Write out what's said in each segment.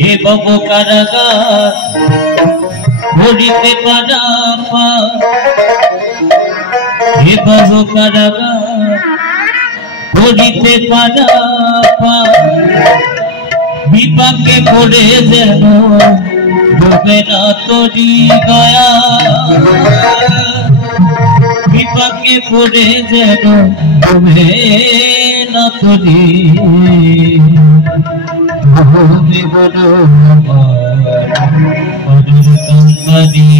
এ ভব কারাগার ভরিতে পারা এ ভব কারাগার ভরিতে পারা বিপাকে পড়ে যেন ডুবে না তোরি দয়া বিপাকে পড়ে যেন ডুবে না তোরি ভবে বড় কান্দারি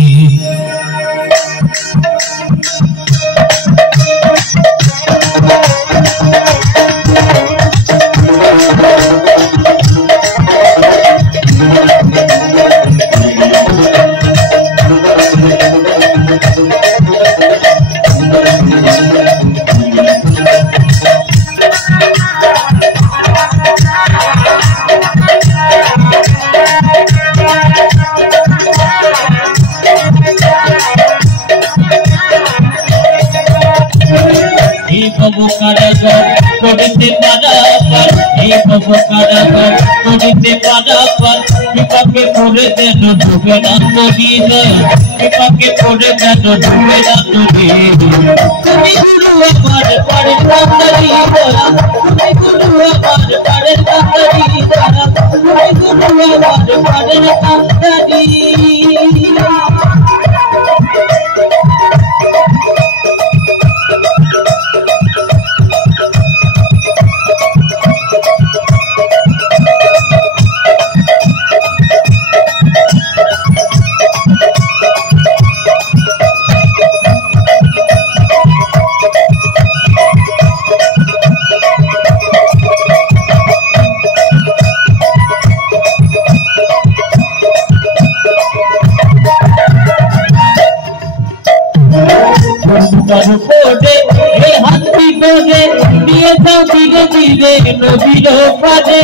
ভব কারাগার করিতে পারা এই ভব কারাগার করিতে পারা বিপাকে পড়ে যেন ডুবে না তোরি বিপাকে পড়ে যেন ডুবে না তোরি তুমি গুরু আমার পারে কান্দারি দয়া তুমি গুরু আমার পারে কান্দারি দয়া তুমি গুরু আমার পারে কান্দারি পড়ে এই হাতি করে নিয়ে যাও ধীরে ধীরে নদীর পারে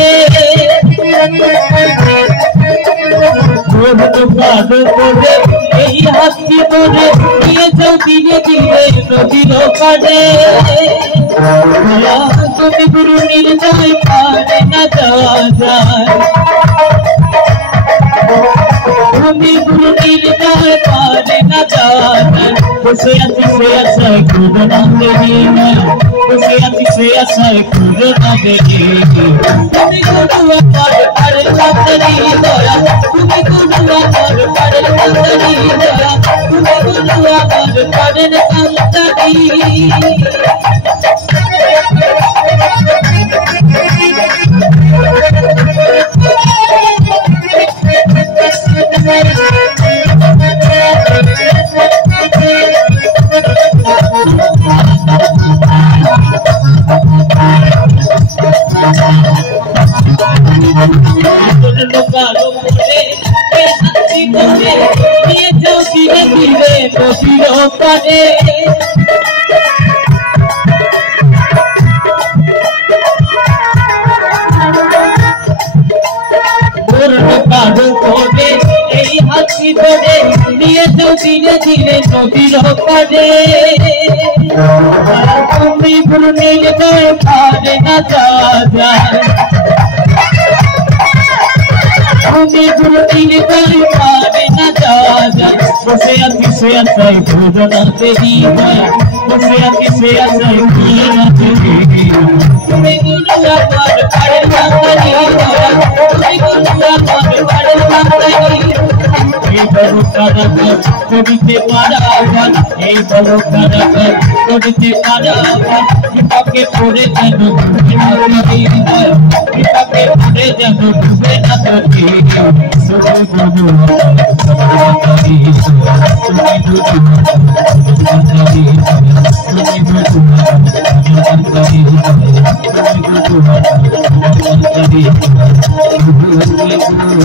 পড়ে এই হাতি করে নিয়ে যাও ধীরে ধীরে নদীর পারে তুমি গুরু নির্দয় পারে না যাওয়া যায় তুমি গুরু নির্দয় পারে না যাওয়া যায় বসে আছি সে আশায় খুঁজো না দেরি বসে আছি সে আশায় খুঁজো না দেরি তুমি গুরু আমার পারে কান্দারি দয়া তুমি গুরু আমার পারে কান্দারি দয়া তুমি গুরু আমার পারে কান্দারি পারে এই হাতি ধরে নিয়ে যাও ধীরে ধীরে নদীর পারে তুমি গুরু নির্দয় পারে না যাওয়া যায় তুমি গুরু নির্দয় পারে না যাওয়া যায় বসে আছি সে আশায় খুঁজো না দেরি বসে আছি সে আশায় খুঁজো না দেরি তুমি গুরু আমার পারে কান্দারি দয়া তুমি গুরু আমার পারে কান্দারি এই বড় কারাগার করিতে পারা এই বড় কারাগার করিতে পারা বিপাকে পড়ে যেন ডুবে না তোরি বিপাকে পড়ে যেন ডুবে না তোরি তুমি গুরু কান্দারি তুমি গুরু কান্দারি তুমি গুরু কান্দারি তুমি গুরু